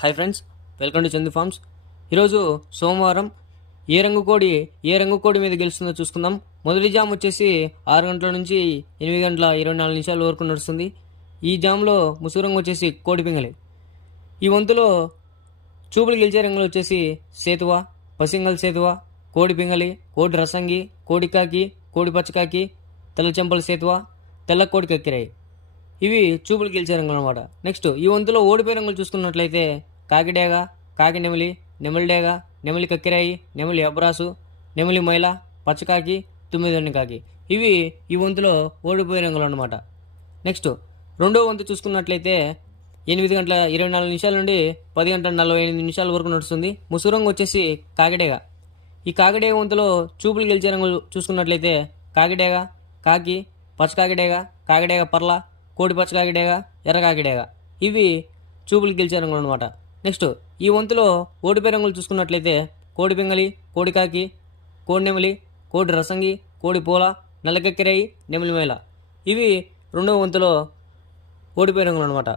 Hi friends, welcome to Chandu farms. ఈరోజు సోమవారం ఏ రంగు కోడి మీద గెలుస్తుందో చూసుకుందాం. మొదటి జామ్ వచ్చేసి 6 గంటల నుంచి 8 గంటల 24 నిమిషాల వరకు నడుస్తుంది. ఈ జామ్లో ముసుగు రంగు వచ్చేసి కోడి పింగళి. ఈ వంతులో చూపులు గెలిచే రంగులు వచ్చేసి సేతువ, పసింగల్ సేతువ, కోడి పింగళి, కోడి రసంగి, కోడి కాకి, కోడి పచ్చకాకి, తెల్ల చెంపల సేతువ, తెల్ల కోడి కక్కిరాయి. ఇవి చూపులు గెలిచే రంగులు అనమాట. నెక్స్ట్ ఈ వంతులో ఓడిపోయే రంగులు చూసుకున్నట్లయితే కాకిడేగ, కాకి నెమలి, నెమలిడేగ, నెమలి కక్కిరాయి, నెమలి అబ్రాసు, నెమలి మైల, పచ్చకాకి, తుమ్మిదొన్ని కాకి. ఇవి ఈ వంతులో ఓడిపోయే రంగులు అనమాట. నెక్స్ట్ రెండో వంతు చూసుకున్నట్లయితే 8 గంటల 24 నిమిషాల నుండి 10 గంటల 48 నిమిషాల వరకు నడుస్తుంది. ముసుగు రంగు వచ్చేసి కాకిడేగ. ఈ కాకిడేగ వంతులో చూపులు గెలిచే రంగులు చూసుకున్నట్లయితే కాకిడేగ, కాకి, పచ్చకాకిడేగ, కాకిడేగ పర్ల, కోడి పచ్చకాకిడేగ, ఎర్ర కాకిడేగ. ఇవి చూపులు గెలిచే రంగులు అనమాట. నెక్స్ట్ ఈ వంతులో ఓడిపోయే రంగులు చూసుకున్నట్లయితే కోడి పింగళి, కోడి కాకి, కోడి నెమలి, కోడి రసంగి, కోడి పూల, నల్లకెక్కిరాయి, నెమలి మేళ. ఇవి రెండవ వంతులో ఓడిపోయే రంగులు అనమాట.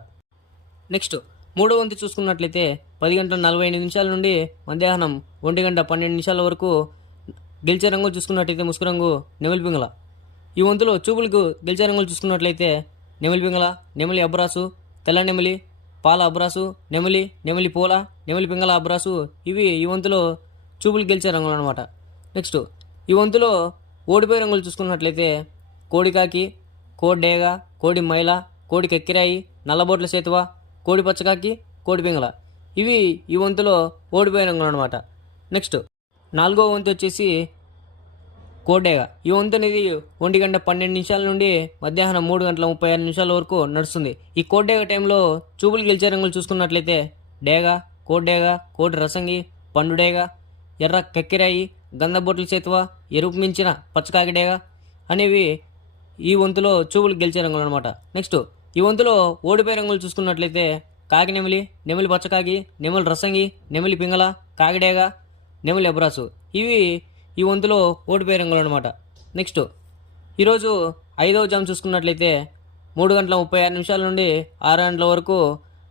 నెక్స్ట్ మూడో వంతు చూసుకున్నట్లయితే 10 గంటల 45 నిమిషాల నుండి మధ్యాహ్నం 1 గంట 12 నిమిషాల వరకు గెలిచే రంగులు చూసుకున్నట్లయితే ముసుగు రంగు నెమలి పింగళ. ఈ వంతులో చూపులకు గెలిచే రంగులు చూసుకున్నట్లయితే నెమలి పింగళ, నెమలి అబ్రాసు, తెల్ల నెమలి, పాల అబ్రాసు, నెమలి, నెమలి పూల, నెమలి పింగళ అబ్రాసు. ఇవి ఈ వంతులో చూపులు గెలిచే రంగులు అనమాట. నెక్స్ట్ ఈ వంతులో ఓడిపోయే రంగులు చూసుకున్నట్లయితే కోడి కాకి, కోడి డేగ, కోడి మైల, కోడి కక్కిరాయి, నల్లబోట్ల సేతువ, కోడి పచ్చకాకి, కోడి పింగళ. ఇవి ఈ వంతులో ఓడిపోయే రంగులు అనమాట. నెక్స్ట్ నాలుగో వంతు వచ్చేసి కోడేగ. ఈ వంతు అనేది 1 గంట 12 నిమిషాల నుండి మధ్యాహ్నం 3 గంటల 36 నిమిషాల వరకు నడుస్తుంది. ఈ కోడేగ టైంలో చూపులు గెలిచే రంగులు చూసుకున్నట్లయితే డేగ, కోడేగ, కోడి రసంగి, పండుడేగ, ఎర్ర కక్కిరాయి, గంధబొట్ల చేతువ, ఎరుపు మించిన పచ్చకాకిడేగ అనేవి ఈ వంతులో చూపులు గెలిచే రంగులు అనమాట. నెక్స్ట్ ఈ వంతులో ఓడిపోయే రంగులు చూసుకున్నట్లయితే కాకి నెమలి, నెమలి పచ్చకాకి, నెమలి రసంగి, నెమలి పింగళ, కాకిడేగ, నెమలి అబ్రాసు. ఇవి ఈ వంతులో ఓడిపోయే రంగులు అనమాట. నెక్స్ట్ ఈరోజు 5వ జామ్ చూసుకున్నట్లయితే 3 గంటల 36 నిమిషాల నుండి 6 గంటల వరకు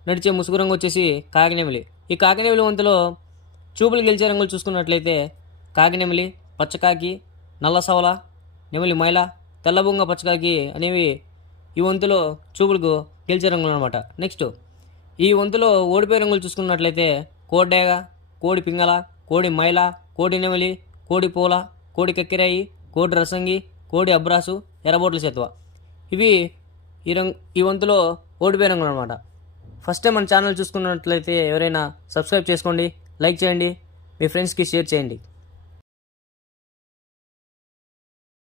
నడిచే ముసుగు రంగు వచ్చేసి కాకినెమిలి. ఈ కాకినెమిలి వంతులో చూపులు గెలిచే రంగులు చూసుకున్నట్లయితే కాకినెమిలి, పచ్చకాకి, నల్ల సవల, నెమలి మైల, తెల్లబొంగ పచ్చకాకి అనేవి ఈ వంతులో చూపులకు గెలిచే రంగులు అనమాట. నెక్స్ట్ ఈ వంతులో ఓడిపోయే రంగులు చూసుకున్నట్లయితే కోడేగ, కోడి పింగళ, కోడి మైల, కోడి నెమలి, కోడి పూల, కోడి కక్కిరాయి, కోడి రసంగి, కోడి అబ్రాసు, ఎర్రబోట్ల చేతువ. ఇవి ఈ వంతులో ఓడిపోయే రంగులు అనమాట. ఫస్ట్ టైం మన ఛానల్ చూసుకున్నట్లయితే ఎవరైనా సబ్స్క్రైబ్ చేసుకోండి, లైక్ చేయండి, మీ ఫ్రెండ్స్కి షేర్ చేయండి.